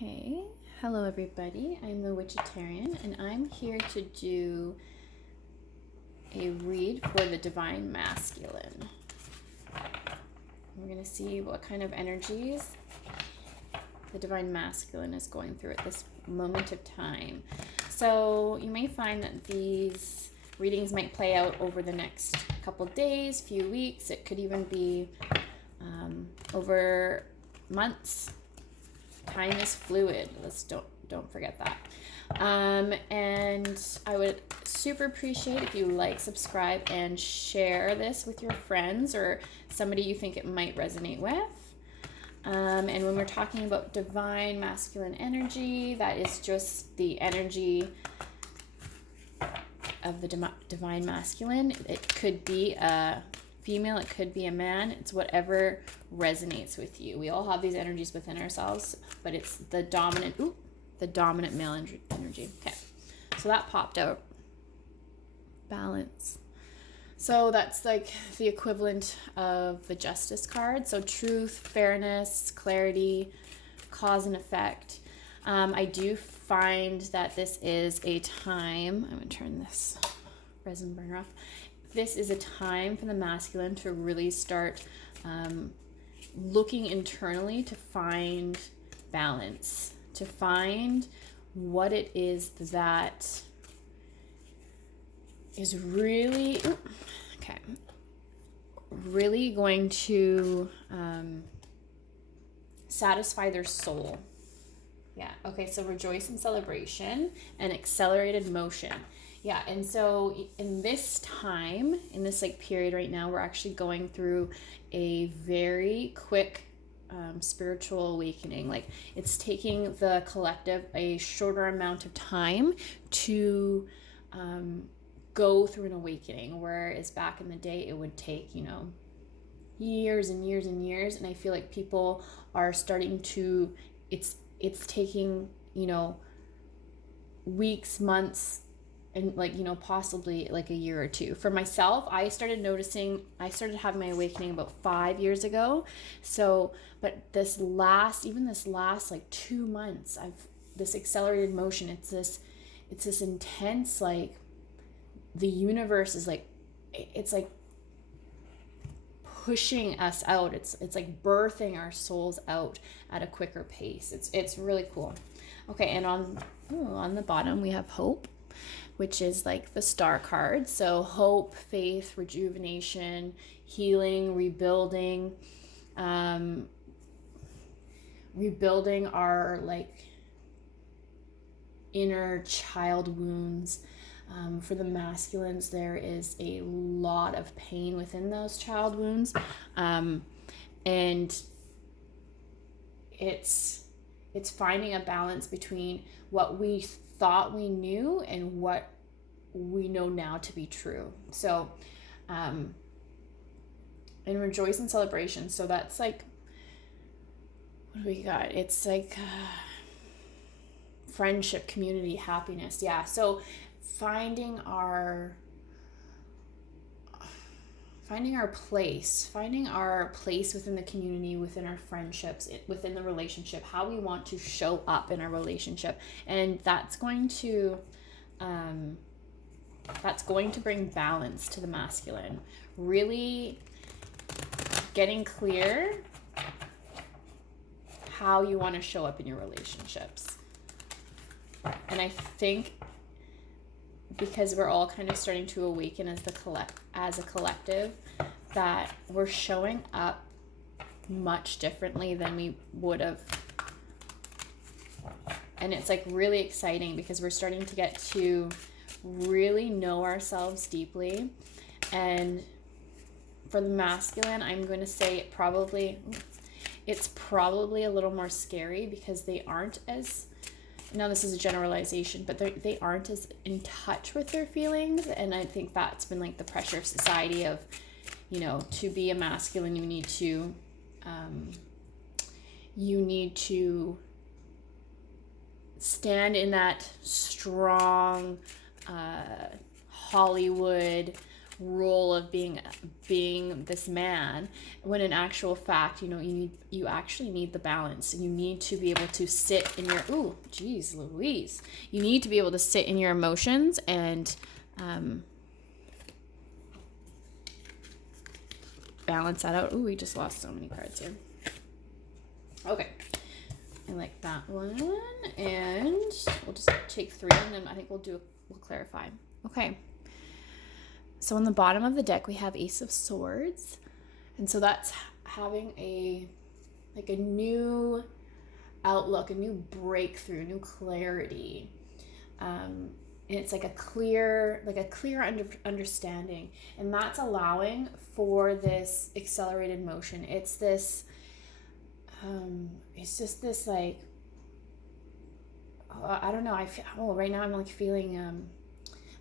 Okay, hello everybody. I'm the Thewitchatarian, and I'm here to do a read for the Divine Masculine. We're going to see what kind of energies the Divine Masculine is going through at this moment of time. So you may find that these readings might play out over the next couple days, few weeks. It could even be over months. Time is fluid. Don't forget that. And I would super appreciate if you like, subscribe, and share this with your friends or somebody you think it might resonate with. And when we're talking about divine masculine energy, that is just the energy of the divine masculine. It could be a female, it could be a man. It's whatever resonates with you. We all have these energies within ourselves, but it's the dominant male energy. Okay, so that popped out. Balance. So that's like the equivalent of the Justice card. So truth, fairness, clarity, cause and effect. I do find that this is a time, I'm going to turn this resin burner off. This is a time for the masculine to really start looking internally to find balance, to find what it is that is really, really going to satisfy their soul. Yeah, okay, so rejoice in celebration and accelerated motion. Yeah, and so in this time, in this like period right now, we're actually going through a very quick spiritual awakening. Like it's taking the collective a shorter amount of time to go through an awakening, whereas back in the day it would take, years and years and years. And I feel like people are starting to, it's taking, weeks, months, and possibly like a year or two. For myself, I started having my awakening about 5 years ago. So, but this last like 2 months, this accelerated motion, it's this intense, like the universe is like, it's like pushing us out. It's like birthing our souls out at a quicker pace. It's really cool. Okay, and on the bottom we have hope, which is like the star card. So hope, faith, rejuvenation, healing, rebuilding, rebuilding our like inner child wounds. For the masculines, there is a lot of pain within those child wounds, and it's finding a balance between what we thought we knew and what we know now to be true. So, and rejoice in celebration. So that's like, what do we got? It's like friendship, community, happiness. Yeah. So finding our place within the community, within our friendships, within the relationship, how we want to show up in our relationship. And that's going to bring balance to the masculine. Really getting clear how you want to show up in your relationships. And I think because we're all kind of starting to awaken as a collective, that we're showing up much differently than we would have. And it's like really exciting because we're starting to get to really know ourselves deeply. And for the masculine, I'm going to say it's probably a little more scary because they aren't as, now this is a generalization, but they aren't as in touch with their feelings. And I think that's been like the pressure of society of, to be a masculine, you need to stand in that strong Hollywood role of being this man, when in actual fact, you know, you actually need the balance. You need to be able to sit in your, ooh, geez Louise, you need to be able to sit in your emotions and balance that out. Ooh, we just lost so many cards here. Okay, I like that one, and we'll just take 3, and then I think we'll clarify. Okay, so on the bottom of the deck we have Ace of Swords, and so that's having a new outlook, a new breakthrough, new clarity. And it's like a clear understanding, and that's allowing for this accelerated motion. It's this it's just this like, I don't know, right now I'm like feeling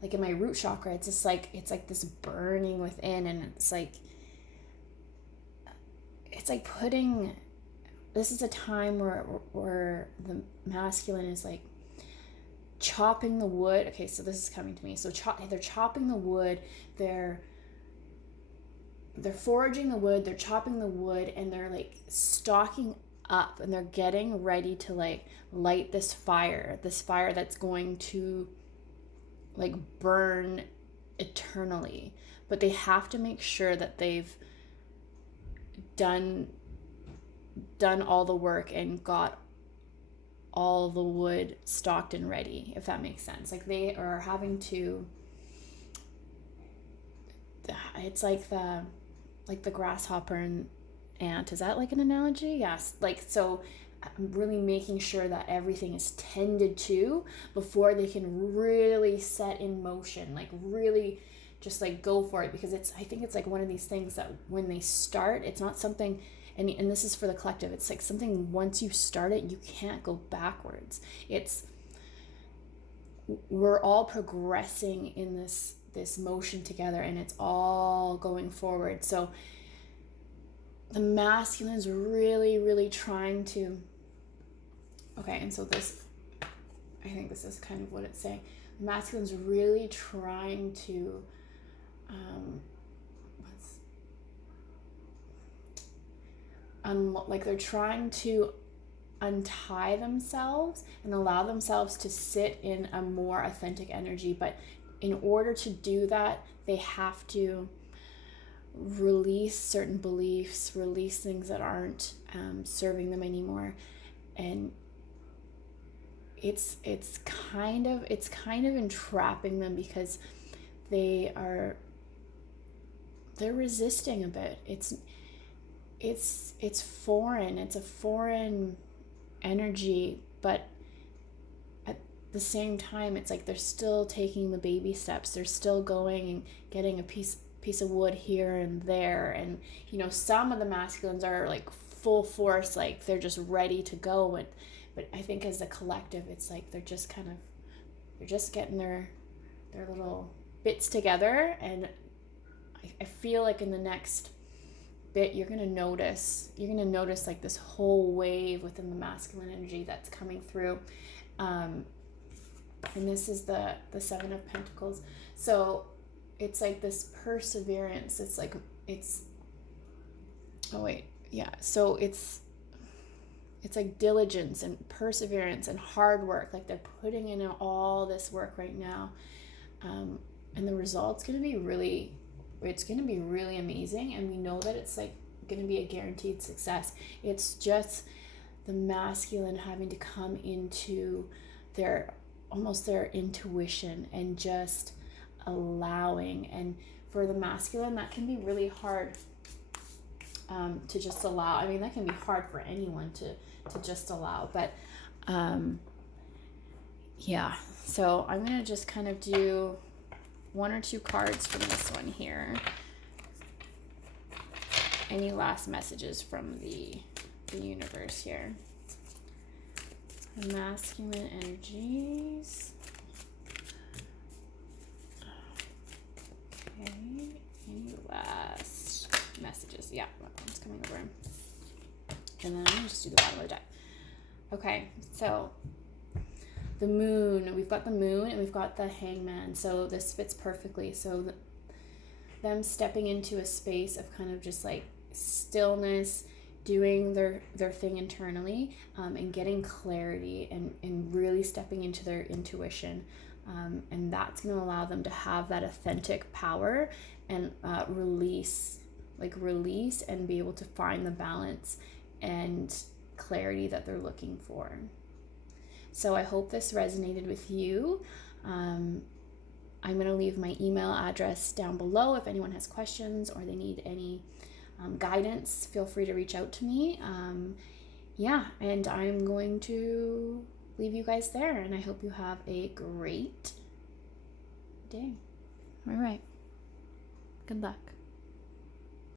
like in my root chakra, it's just like, it's like this burning within, and it's like putting, this is a time where the masculine is like chopping the wood. Okay, so this is coming to me. So they're chopping the wood, they're foraging the wood, they're chopping the wood, and they're like stocking up, and they're getting ready to like light this fire that's going to like burn eternally. But they have to make sure that they've done all the work and got all the wood stocked and ready, if that makes sense. Like they are having to, it's like the grasshopper and ant. Is that like an analogy? Yes. Like, so I'm really making sure that everything is tended to before they can really set in motion, like really just like go for it. Because I think it's like one of these things that when they start, it's not something, and this is for the collective, it's like something, once you start it, you can't go backwards. We're all progressing in this motion together, and it's all going forward. So the masculine is really, really trying to, okay, and so this, I think this is kind of what it's saying. The masculine's really trying to, like they're trying to untie themselves and allow themselves to sit in a more authentic energy. But in order to do that, they have to release certain beliefs, release things that aren't serving them anymore. And it's kind of entrapping them, because they're resisting a bit. It's foreign. It's a foreign energy, but at the same time, it's like they're still taking the baby steps. They're still going and getting a piece of wood here and there. And, you know, some of the masculines are like full force, like they're just ready to go. But I think as a collective, it's like they're just getting their little bits together. And I feel like in the next bit, you're gonna notice like this whole wave within the masculine energy that's coming through. And this is the 7 of Pentacles. So it's like this perseverance. So it's like diligence and perseverance and hard work. Like they're putting in all this work right now, and the result's gonna be really amazing. And we know that it's like gonna be a guaranteed success. It's just the masculine having to come into their intuition and just allowing. And for the masculine, that can be really hard to just allow. I mean, that can be hard for anyone to just allow. But yeah, so I'm gonna just kind of do 1 or 2 cards from this one here. Any last messages from the universe here? Masculine energies. Okay, any last messages? Yeah, that one's coming over. And then I'm gonna just do the bottom of the deck. Okay, so the moon, we've got the moon and we've got the hangman. So this fits perfectly. So them stepping into a space of kind of just like stillness, doing their thing internally, and getting clarity, and really stepping into their intuition. And that's going to allow them to have that authentic power and release and be able to find the balance and clarity that they're looking for. So I hope this resonated with you. I'm going to leave my email address down below. If anyone has questions or they need any guidance, feel free to reach out to me. And I'm going to leave you guys there, and I hope you have a great day. All right. Good luck.